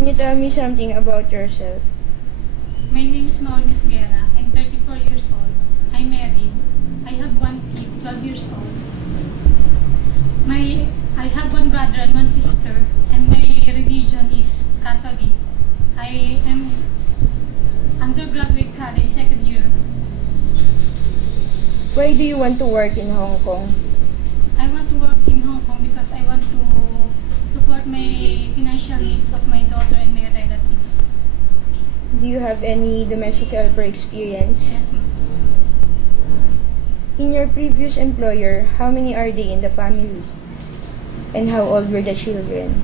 Can you tell me something about yourself? My name is Maurice Guerra. I'm 34 years old. I'm married. I have one kid, 12 years old. I have one brother and one sister, and my religion is Catholic. I am undergraduate college, second year. Why do you want to work in Hong Kong? I want to work in Hong Kong because I want to support my financial needs of my daughter and my relatives. Do you have any domestic helper experience? Yes, ma'am. In your previous employer, how many are they in the family? And how old were the children?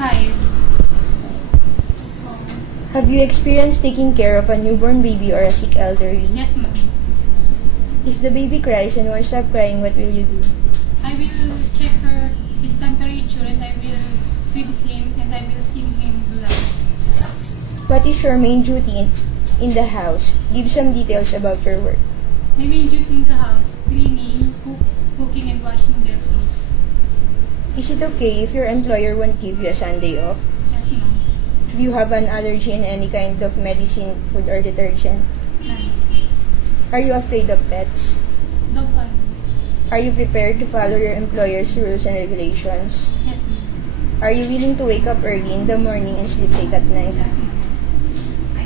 5. Have you experienced taking care of a newborn baby or a sick elderly? Yes, ma'am. If the baby cries and won't stop crying, what will you do? I will check his temperature and I will feed him and I will sing him blood. What is your main duty in the house? Give some details about your work. My main duty in the house, cleaning, cooking, and washing their clothes. Is it okay if your employer won't give you a Sunday off? Yes, ma'am. Do you have an allergy in any kind of medicine, food, or detergent? None. Are you afraid of pets? Dog on. Are you prepared to follow your employer's rules and regulations? Yes, ma'am. Are you willing to wake up early in the morning and sleep late at night? Yes, ma'am.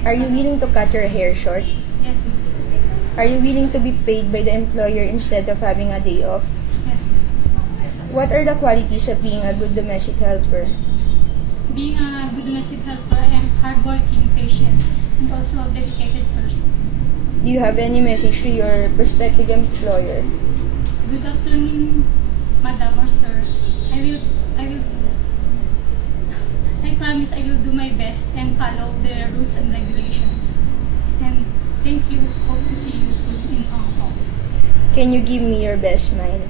Are you willing to cut your hair short? Yes, ma'am. Are you willing to be paid by the employer instead of having a day off? Yes, ma'am. What are the qualities of being a good domestic helper? Being a good domestic helper, I am hardworking, patient, and also a dedicated person. Do you have any message to your prospective employer? Good afternoon, Madam or Sir. I promise I will do my best and follow the rules and regulations. And thank you. Hope to see you soon in Hong Kong. Can you give me your best smile?